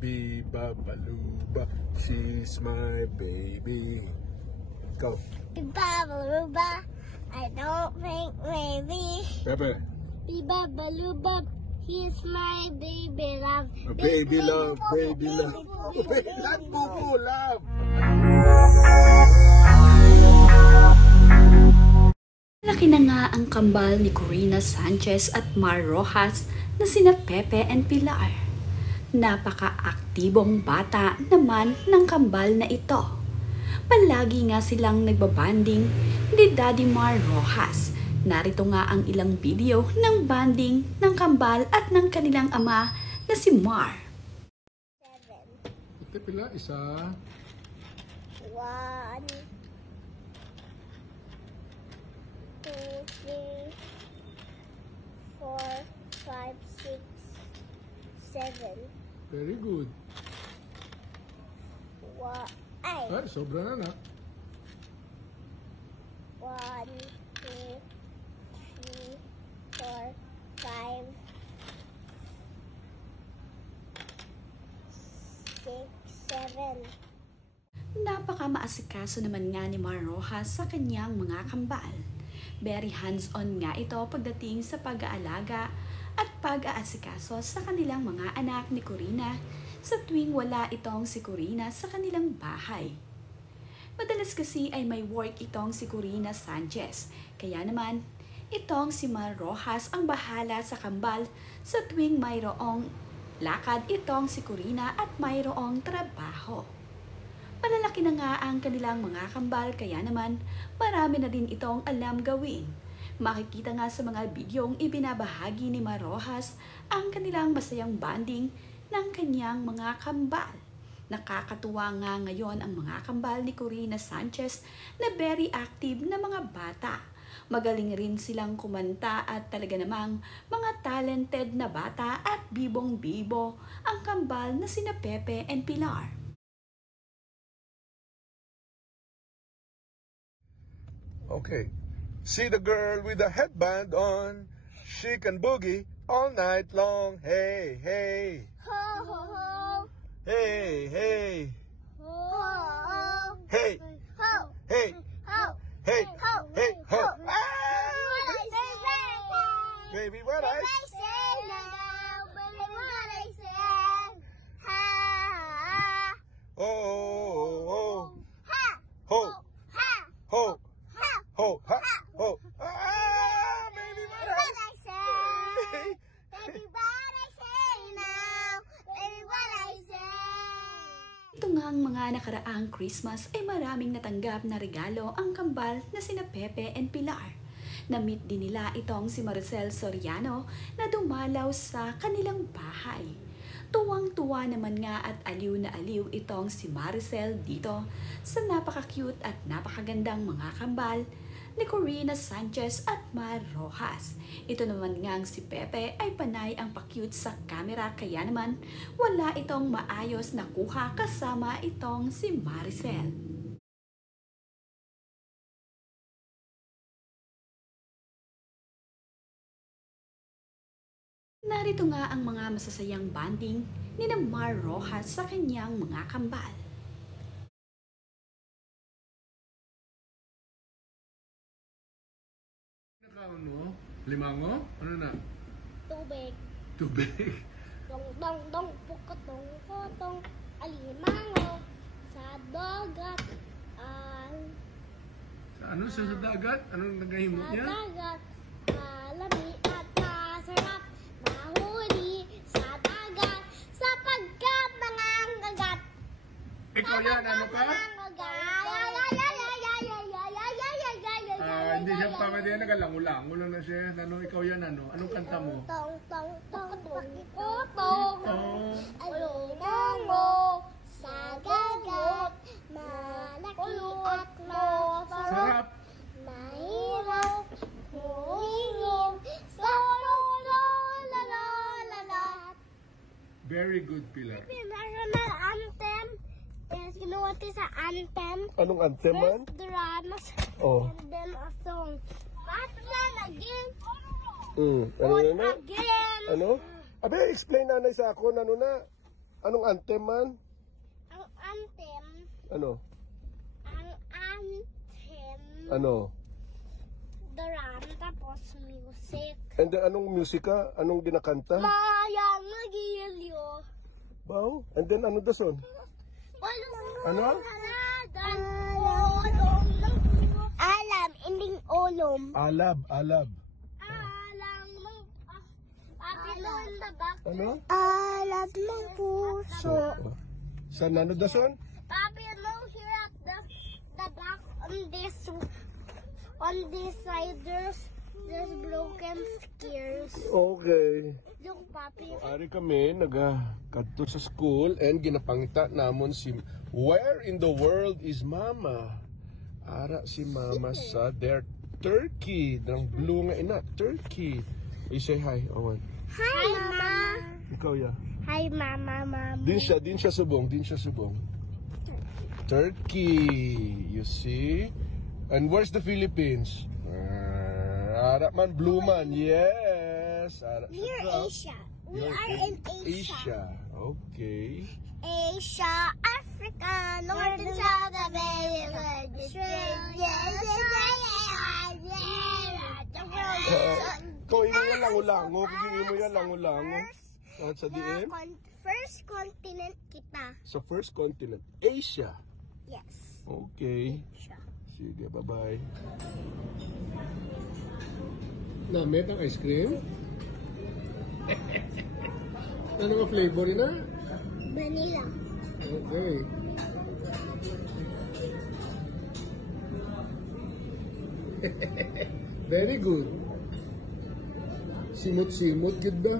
Biba Baluba, she's my baby. Go. Biba Baluba, I don't think maybe. Pepe. Biba Baluba, he's my baby love. Baby love, baby love. Baby love, boo love. Laki na nga ang kambal ni Corina Sanchez at Mar Rojas na sina Pepe and Pilar. Napaka-aktibong bata naman ng kambal na ito. Palagi nga silang nagbabanding ni Daddy Mar Rojas. Narito nga ang ilang video ng banding ng kambal at ng kanilang ama na si Mar. Ito pila, isa. 1, 2, 3, 4, 5, 6, 7. Very good. Ay, sobra na na. 1, 2, 3, 4, 5, 6, 7. Napaka-maasikaso naman nga ni Mar Rojas sa kanyang mga kambal. Very hands-on nga ito pagdating sa pag-aalaga at pag-aasikaso sa kanilang mga anak ni Corina sa tuwing wala itong si Corina sa kanilang bahay. Madalas kasi ay may work itong si Corina Sanchez, kaya naman itong si Mar Rojas ang bahala sa kambal sa tuwing mayroong lakad itong si Corina at mayroong trabaho. Malalaki na nga ang kanilang mga kambal, kaya naman marami na din itong alam gawin. Makikita nga sa mga bidyong ibinabahagi ni Mar Rojas ang kanilang masayang banding ng kanyang mga kambal. Nakakatuwa nga ngayon ang mga kambal ni Corina Sanchez na very active na mga bata. Magaling rin silang kumanta at talaga namang mga talented na bata at bibong-bibo ang kambal na sina Pepe and Pilar. Okay. See the girl with the headband on. She can boogie all night long. Hey, hey. Ho, ho, ho. Hey, hey. Ho, ho. Hey, Ho, hey, ho. hey, Ho, hey, ho. ho. Ah! Baby, what I say now, baby, what I say. Ha, Oh, oh, oh. ha. Ho, Ha, ho, ha. ho, ha, ho. Ah, baby, what I What I say. say. Baby, what I say now, baby, what I say. Ito nga ang mga nakaraang Christmas ay maraming natanggap na regalo ang kambal na sina Pepe and Pilar. Na-meet din nila itong si Maricel Soriano na dumalaw sa kanilang bahay. Tuwang-tuwa naman nga at aliw na aliw itong si Maricel dito sa napaka-cute at napakagandang mga kambal ni Corina Sanchez at Mar Rojas. Ito naman ngang si Pepe ay panay ang pa-cute sa camera, kaya naman wala itong maayos na kuha kasama itong si Maricel. Narito nga ang mga masasayang banding ni Mar Rojas sa kanyang mga kambal. Ano? Limango? Ano na? Tubig. Tubig. Dong, dong, dong, pukotong, kotong, alimango, sa dagat, Ano sa dagat? Anong nagahimot sa niya? dagat, malami at masarap, mahuli sa dagat, sapagkat mga kagat. Ikaw yan, ano ka? Hindi siya pa pwede yan, nagalango-lango lang na siya. Ano, ikaw yan, ano? Anong kanta mo? Tong, tong, tong, kotong, Oh. alimango, sa dagat, malaki at masarap. Sarap. Mahirap humingin sa lolo. Very good, Pilar. National anthem. Kinuha ko sa anthem. Anong anthem man? First dramas. Oh. And then a song. Batman again. Ano On na? again. Ano? Abe, explain nanay sa ako, ano na? Anong anthem man? Ang anthem. Ano? Ang anthem. Ano? Drum, tapos music. And then, anong musika? Anong ginakanta? Mayang nagilyo. Bao? And then, ano dason? Ano? Alam, inding olom. Alab. Alam ng papilon babak. Ano? Alam ng puso. San ano dason? Papilon here at the back on this side there's broken spears. Okay. Yung papi. Ari kami nagakadto sa school and ginapangita namon si Where in the world is Mama? Ara si Mama sa their turkey. Drang blue nga ina, turkey. You say hi, Owen. Hi, Mama. Ikaw ya. Hi, Mama, Mama. Din siya subong. Turkey, you see? And where's the Philippines? Ara man, blue man, yes. Ara, We're Asia. We You're are in Asia. Okay. Asia, Africa, North and South America, Australia, the world. Kung imo yan langulango, kung imo yan langulango. At sa diin? First continent kita. Sa first continent, Asia. Yes. Okay. Asia. Sige, bye-bye. Namit ang ice cream? Ano nga flavor na? Vanilla. Okay. Very good. Simot-simot, good ba?